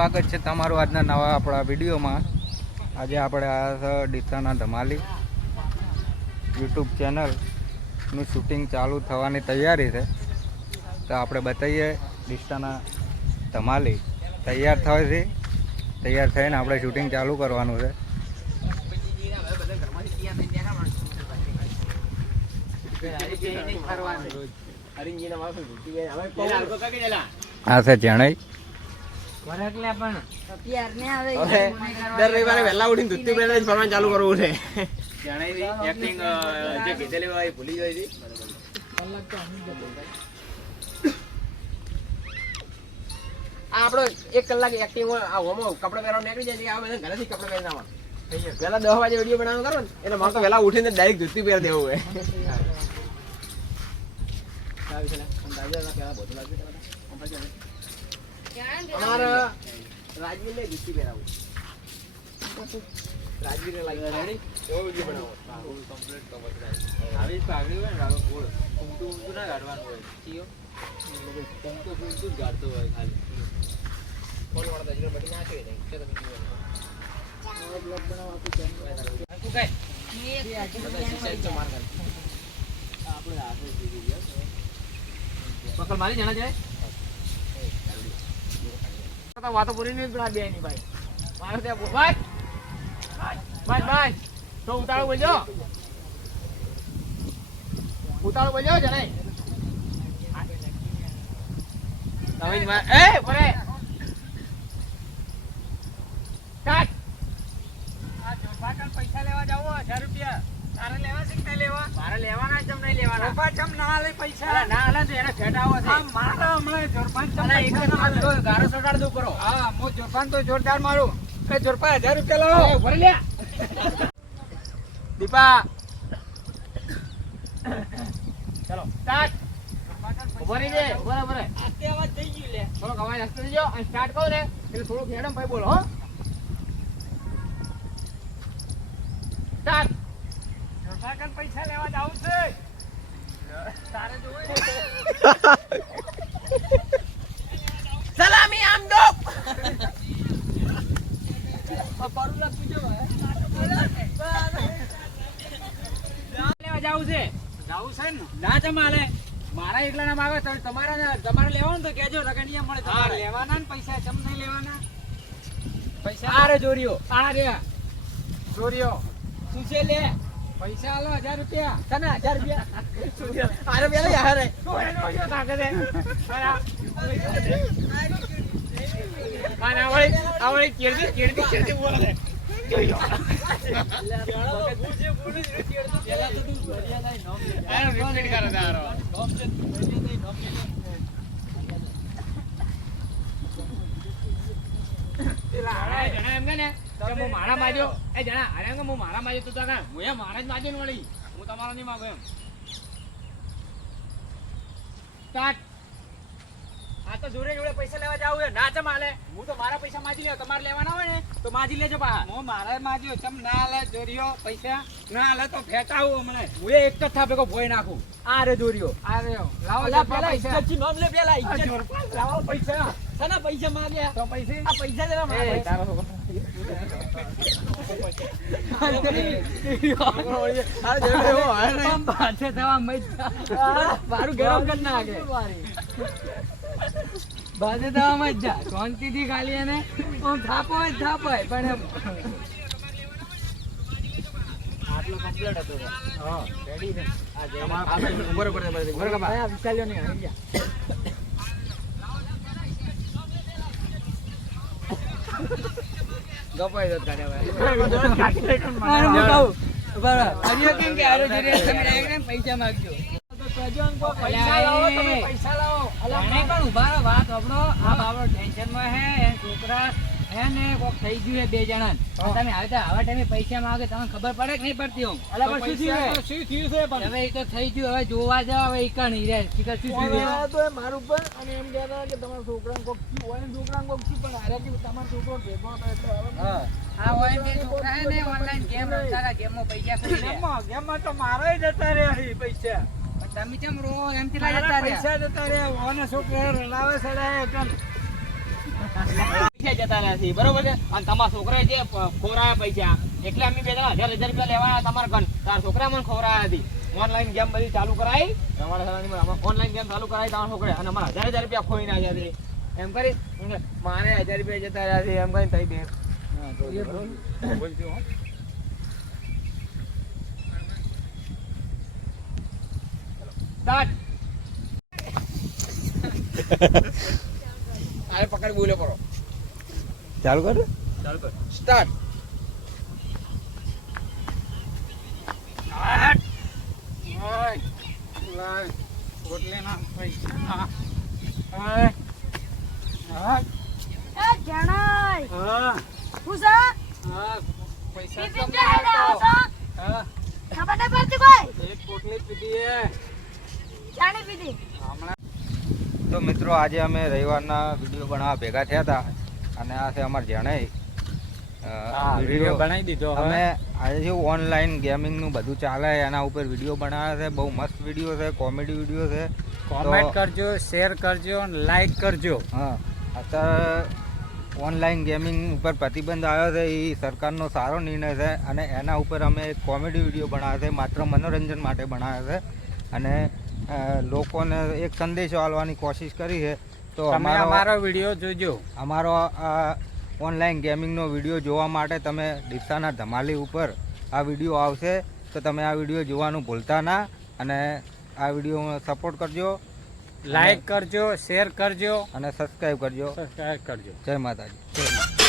સ્વાગત છે તમારું આજના નવા આપણા વિડીયોમાં. આજે આપણે આ ડીસાના ધમાલી યુટ્યુબ ચેનલનું શૂટિંગ ચાલુ થવાની તૈયારી છે. તો આપણે બતાવીએ ડીસાના ધમાલી તૈયાર થાય છે. તૈયાર થઈને આપણે શૂટિંગ ચાલુ કરવાનું છે. આ છે જણાઈ દર રવિવારે વહેલા ઉઠીને ધોતી પહેરીને ફરવાનું ચાલુ કરવું છે. આપડો 1 કલાક એક્ટિંગ કપડા પહેરવા નીકળી જાય. આ બધા ઘરેથી કપડા પહેરીને આવવાનું. પેલા 10 વાગે વિડીયો બનાવવાનું કરો ને એટલે મારે તો વહેલા ઉઠીને ડાયરેક્ટ ધોતી પહેરી દેવું હોય. અમારા રાજવીર ને ધોતી પહેરાવું. રાજવીર ને લાગી એવો વિડીયો બનાવો. કમ્પ્લીટ કવર થાય. આવી પાઘડી હોય ને ફૂલ ઊંટું ના ગાડવાનું હોય. ચીયો ઊંટું જ ગાડતો હોય ખાલી. ફોન વાળા જીરો બટી નાખી દે. કે તમે બ્લોગ બનાવો આપું કેમ શું કહે એ આજે માર કર આપણે આખો દીધી ગયો પકડ મારી જણા જાય તો વાતો પૂરી નહીં બના દે ની ભાઈ મારે તે ભાઈ ભાઈ ભાઈ તો ઉતાળો બોલ્યો જણે નવીન ભાઈ એ પરે કાટ આ જોફાકલ પૈસા લેવા જાવ 1000 રૂપિયા તારે લેવા છે કે લેવા મારે લેવાના જમ નહીં લેવાના જોફા જમ ના લે પૈસા ના આલે તો એને ફેટાવો છે આ મારા હમણે જોરપાન જમ એક ગારો સરકાર દો કરો હા મો જોરપાન તો જોરદાર મારું એ જોરપા 1000 રૂપિયા લાવો એ ભરી લે દીપા ચલો સ્ટાર્ટ ઉભરી દે બરાબર આતે અવાજ થઈ ગયો લે થોડો અવાજ હસતો દેજો અને સ્ટાર્ટ કરો ને એટલે થોડું મેડમ ભાઈ બોલો હો સ્ટાર્ટ જોરપાકન પૈસા લેવા જાવ છે તારે જોવે સલામી આમ દો પરુલા પૂજો લેવા જાવ છે ને ના જમાલે મારા એકલા ના માંગે તો તમારે લેવાનું તો કેજો રગડિયા મળે તમારે લેવાના ને પૈસા જમ નહીં લેવાના પૈસા આરે જોરિયો આ રે જોરિયો શું છે લે પૈસા આલો 1000 રૂપિયા તને 1000 રૂપિયા આરે પેલા યાર રે કોઈનો જો તાકે દે માના આવળી કેડી બોલે જોયો પેલા તો તું ભરિયા નહીં નોમ આ રિપીટ કરે તારો નોમ છે ભરિયા નહીં નોમ પેલા જણા એમ ને કે હું મારા માર્યો એ જણા અરે કે હું મારા માર્યો તો તાકા હું એ મારા જ માર્યો ને વળી હું તમારો નહીં માંગો એમ સ્ટાર્ટ આ તો જોડે જોડે પૈસા લેવા જાવ ના ચમ આલે હું તો મારા પૈસા માજી લ્યો તમારે લેવાના હોય ને તો માજી લેજો પા હું મારા માજ્યો ચમ ના આલે જોરિયો પૈસા ના આલે તો ફેટાવું હમણે હું એક જ થા ભેગો ભોય નાખું આ રે જોરિયો આ રે લાવો પેલા ઇજ્જત નામ લે પેલા ઇજ્જત લાવો પૈસા સના પૈસા માંગ્યા તો પૈસા આ પૈસા જરા મારા તારો મારું ગરમ કર નાખે બાજે દવા માં જા શાંતિથી ખાલી એને થાપો પણ આટલો કમ્પ્લીટ હતો હા રેડી છે આ જે બરોબર આ વિચાલ્યો નહીં આવી ગયા ગપાઈ દો કાઢે ભાઈ બરાબર હરિયો કેમ કે આરો જરી તમે ડાયરેક્ટ પૈસા માંગજો પૈસા લાવો અલા પણ ઉભા રહો વાત આપણો આ બાબરો ટેન્શન માં હે એ છોકરા હે ને કોક થઈ ગયું હે બે જણા તમે આવતા આવા ટાઈમે પૈસા માંગે તમને ખબર પડે કે નહીં પડતી હું અલા પણ શું થયું છે પણ હવે એ તો થઈ ગયું હવે જોવા જાવ હવે ઈકા નહીં રે શિકાર શું થયું તો એ મારું પર અને એમ કહેતા કે તમારા છોકરાને કોક થયું હોય ને છોકરાને કોક થયું પણ આરે કે તમારો છોકરો ભેગો થાય એટલે હા આ હોય તે છોકરા હે ને ઓનલાઈન ગેમ રમતા ગેમમાં પૈસા ખરી ગેમમાં તો મારે જતા રે પૈસા તમે કેમ રો એમ થી લાગતા રે પૈસા જતા રે ઓને છોકરા રલાવે સડાય કેમ પૈસા જતા રહ્યા છે બરોબર છે અને તમારા છોકરાએ જે ખોરાયા પૈસા એટલે અમે બે જણા 1000 રૂપિયા લેવાયા તમારા ઘર તારા છોકરા મને ખોરાયા હતી ઓનલાઈન ગેમ બધી ચાલુ કરાવી ઓનલાઈન ગેમ ચાલુ કરાવી તમારા છોકરા અને અમારા 1000 રૂપિયા ખોઈ નાખ્યા છે એમ કરી મારે 1000 રૂપિયા જતા રહ્યા છે એમ કરીને તઈ બે સ્ટાર્ટ આરે પકડ બોલ્યો કરો ચાલુ કર ચાલુ કર સ્ટાર્ટ તો મિત્રો આજે અમે રવિવારના વિડીયો બનાવવા ભેગા થયા હતા અને આ છે અમારા જણાઈ વિડીયો બનાવી દીધો અમે આજે જેવું ઓનલાઈન ગેમિંગનું બધું ચાલે એના ઉપર વિડીયો બનાવ્યા છે બહુ મસ્ત વિડીયો છે કોમેડી વિડીયો છે કોમેન્ટ કરજો શેર કરજો અને લાઈક કરજો હા અત્યારે ઓનલાઈન ગેમિંગ ઉપર પ્રતિબંધ આવ્યો છે એ સરકારનો સારો નિર્ણય છે અને એના ઉપર અમે એક કોમેડી વિડીયો બનાવ્યો છે માત્ર મનોરંજન માટે બનાવ્યો છે અને લોકોને એક સંદેશો આપવાની કોશિશ કરી છે તો તમે અમારો વિડીયો જોજો અમારો ઓનલાઈન ગેમિંગનો વિડીયો જોવા માટે તમે ડીસાના ધમાલી ઉપર આ વિડીયો આવશે તો તમે આ વિડીયો જોવાનું ભૂલતા ના અને આ વિડીયોમાં સપોર્ટ કરજો લાઈક કરજો શેર કરજો અને સબસ્ક્રાઈબ કરજો સબસ્ક્રાઇબ કરજો જય માતાજી.